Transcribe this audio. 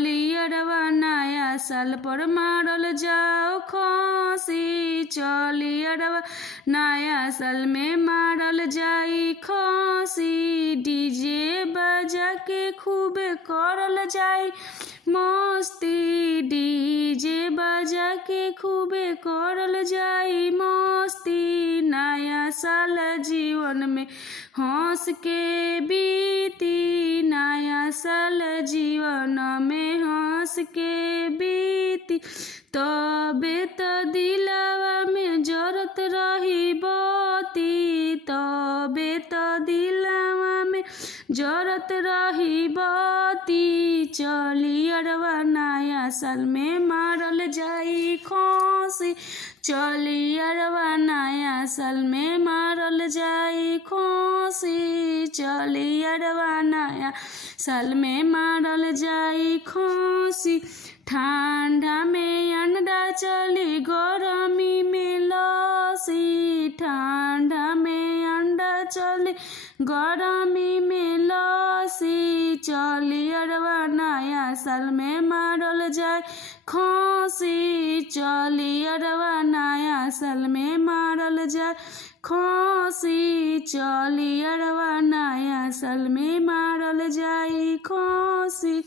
चली अरवा नया साल पर मारल जाओ खसी। चली अरवा नया साल में मारल जाई खसी। डीजे बजा के खूबे करल जाई मस्ती। डीजे बजा के खूबे करल जाई मस्ती। नया साल जीवन में हंस के बीती। नया साल जीवन में हंस के बीती। तबे तो दिलवा में जरत रही बती। तबे तो दिलवा में जरत रही बती। चली अरवा नया साल में मारल जाई खसी। चली अरवा नया साल में मारल जाई खसी। चली अरवा नया साल में मारल जाई खसी। ठंडा में अंडा चली गरमी में लस्सी। ठंडा में अंडा चली गरमी में लस्सी। चली अरवा नया साल में मारल जाए खसी। चली अरवा नया साल में मारल जाए खसी। चली अरवा नया साल में मारल जाई खसी।